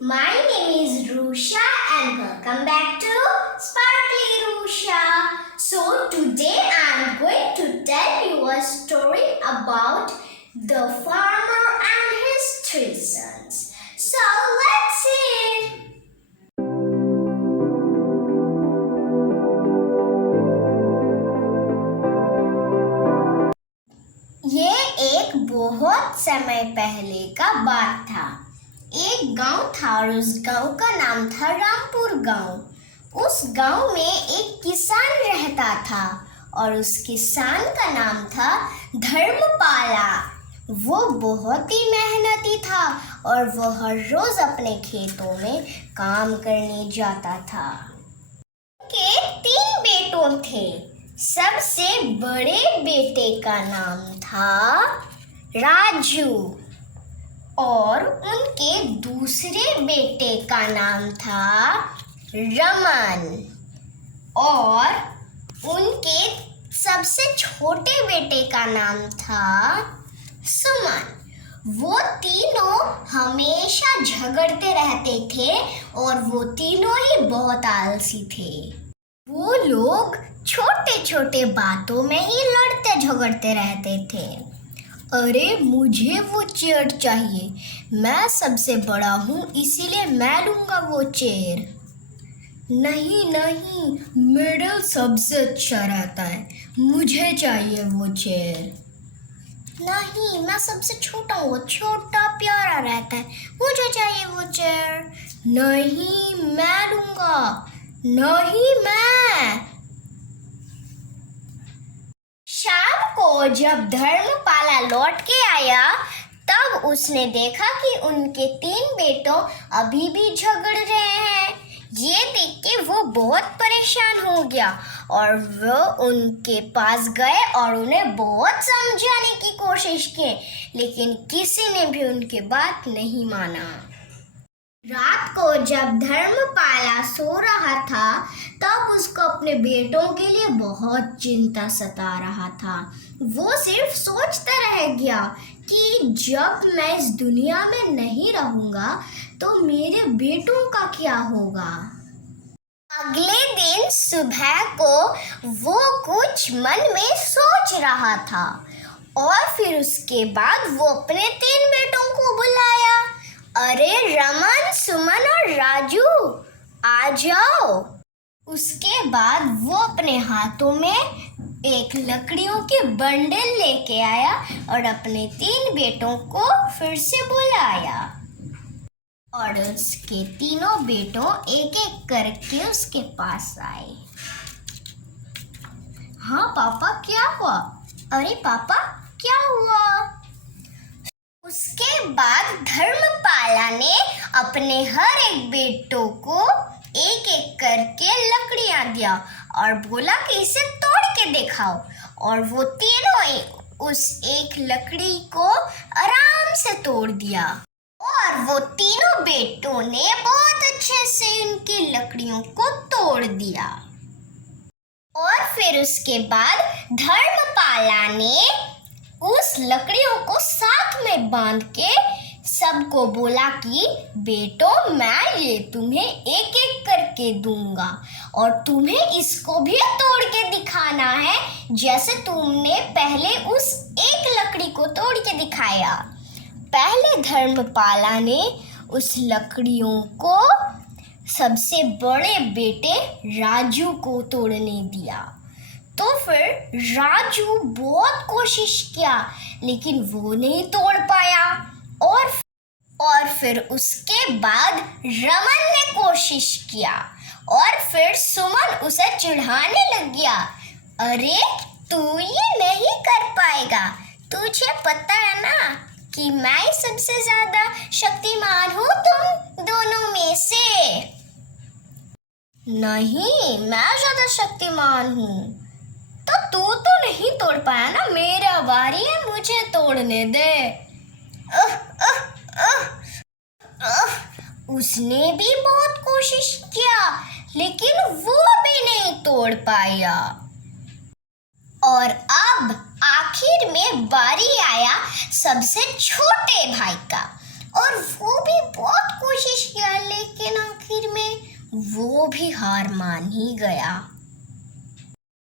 My name is Rusha and welcome back to Sparkly Rusha. So today I am going to tell you a story about the farmer and his three sons. So let's see it. ये एक बहुत समय पहले का बात था। एक गांव था और उस गांव का नाम था रामपुर गांव। उस गांव में एक किसान रहता था और उस किसान का नाम था धर्मपाला। वो बहुत ही मेहनती था और वो हर रोज अपने खेतों में काम करने जाता था। उनके 3 बेटों थे। सबसे बड़े बेटे का नाम था राजू और उनके दूसरे बेटे का नाम था रमन और उनके सबसे छोटे बेटे का नाम था सुमन। वो तीनों हमेशा झगड़ते रहते थे और वो तीनों ही बहुत आलसी थे। वो लोग छोटे छोटे बातों में ही लड़ते झगड़ते रहते थे। अरे मुझे वो चेयर चाहिए, मैं सबसे बड़ा हूँ इसीलिए मैं लूँगा वो चेयर। नहीं नहीं, मिडिल सबसे अच्छा रहता है, मुझे चाहिए वो चेयर। नहीं, मैं सबसे छोटा हूँ, वो छोटा प्यारा रहता है, मुझे चाहिए वो चेयर। नहीं, मैं लूँगा। नहीं, मैं। शाम को जब धर्मपाला लौट के आया तब उसने देखा कि उनके 3 बेटों अभी भी झगड़ रहे हैं। ये देख के वो बहुत परेशान हो गया और वो उनके पास गए और उन्हें बहुत समझाने की कोशिश की, लेकिन किसी ने भी उनकी बात नहीं माना। रात को जब धर्मपाला सो रहा था तब उसको अपने बेटों के लिए बहुत चिंता सता रहा था। वो सिर्फ सोचता रह गया कि जब मैं इस दुनिया में नहीं रहूंगा तो मेरे बेटों का क्या होगा। अगले दिन सुबह को वो कुछ मन में सोच रहा था और फिर उसके बाद वो अपने 3 बेटों को बुलाया। अरे रमन, सुमन और राजू, आ जाओ। उसके बाद वो अपने हाथों में एक लकड़ियों के बंडल लेके आया और अपने 3 बेटों को फिर से बुलाया और उसके तीनों बेटों एक एक करके उसके पास आए। हाँ पापा, क्या हुआ? अरे पापा, क्या हुआ? उसके बाद धर्मपाला ने अपने हर एक बेटों को एक एक करके लकड़ियां दिया और बोला कि इसे तोड़ के दिखाओ। और वो तीनों उस एक लकड़ी को आराम से तोड़ दिया और वो तीनों बेटों ने बहुत अच्छे से उनकी लकड़ियों को तोड़ दिया। और फिर उसके बाद धर्मपाला ने उस लकड़ियों को साथ में बांध के सबको बोला कि बेटो, मैं ये तुम्हें एक एक करके दूंगा और तुम्हें इसको भी तोड़ के दिखाना है जैसे तुमने पहले उस एक लकड़ी को तोड़ के दिखाया। पहले धर्मपाला ने उस लकड़ियों को सबसे बड़े बेटे राजू को तोड़ने दिया। तो फिर राजू बहुत कोशिश किया लेकिन वो नहीं तोड़ पाया और फिर उसके बाद रमन ने कोशिश किया और फिर सुमन उसे चिढ़ाने लग गया। अरे तू ये नहीं कर पाएगा, तुझे पता है ना कि मैं सबसे ज्यादा शक्तिमान हूँ तुम दोनों में से। नहीं, मैं ज्यादा शक्तिमान हूँ। तो तू नहीं तोड़ पाया ना, मेरा बारी है, मुझे तोड़ने दे। उसने भी बहुत कोशिश किया लेकिन वो भी नहीं तोड़ पाया। और अब आखिर में बारी आया सबसे छोटे भाई का और वो भी बहुत कोशिश किया वो भी हार मान ही गया।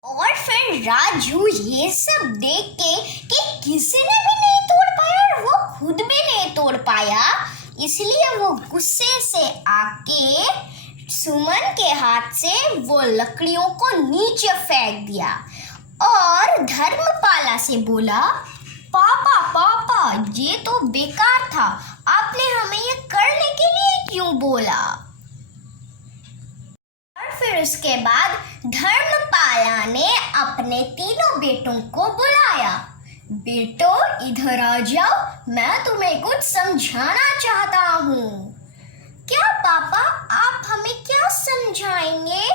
और फिर राजू ये सब देख के कि किसी ने भी नहीं तोड़ पाया और वो खुद भी नहीं तोड़ पाया, इसलिए वो गुस्से से आके सुमन के हाथ से वो लकड़ियों को नीचे फेंक दिया और धर्मपाला से बोला, पापा पापा ये तो बेकार था, आपने हमें ये करने के लिए क्यों बोला? और फिर उसके बाद धर्मपाला ने अपने तीनों बेटों को बुलाया। बेटो इधर आ जाओ, मैं तुम्हें कुछ समझाना चाहता हूँ। क्या पापा, आप हमें क्या समझाएंगे?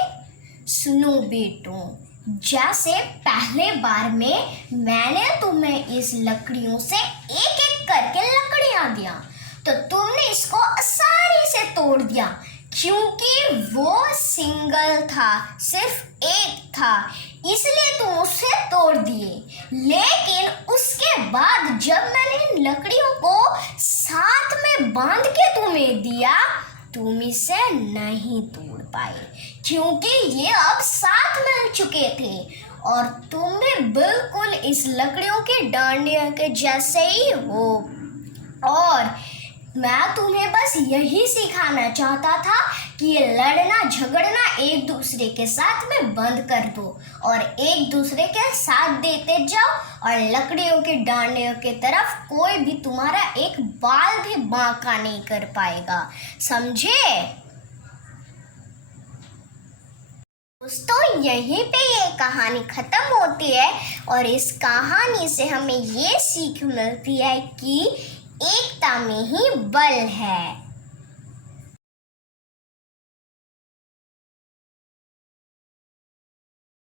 सुनो बेटो, जैसे पहले बार में मैंने तुम्हें इस लकड़ियों से एक एक करके लकड़ियां दिया, तो तुमने इसको आसानी से तोड़ दिया क्योंकि वो सिंगल था, सिर्फ एक था, इसलिए तुम उसे तोड़ दिए। लेकिन उसके बाद जब मैंने इन लकड़ियों को साथ में बांध के तुम्हें दिया, तुम इसे नहीं तोड़ पाए क्योंकि ये अब साथ मिल चुके थे और तुम भी बिल्कुल इस लकड़ियों के डांडिया के जैसे ही हो। और मैं तुम्हें बस यही सिखाना चाहता था कि ये लड़ना झगड़ना एक दूसरे के साथ में बंद कर दो और एक दूसरे के साथ देते जाओ और लकड़ियों के डांडियों की तरफ कोई भी तुम्हारा एक बाल भी बांका नहीं कर पाएगा, समझे? दोस्तों, यहीं पे ये कहानी खत्म होती है और इस कहानी से हमें ये सीख मिलती है कि एकता में ही बल है।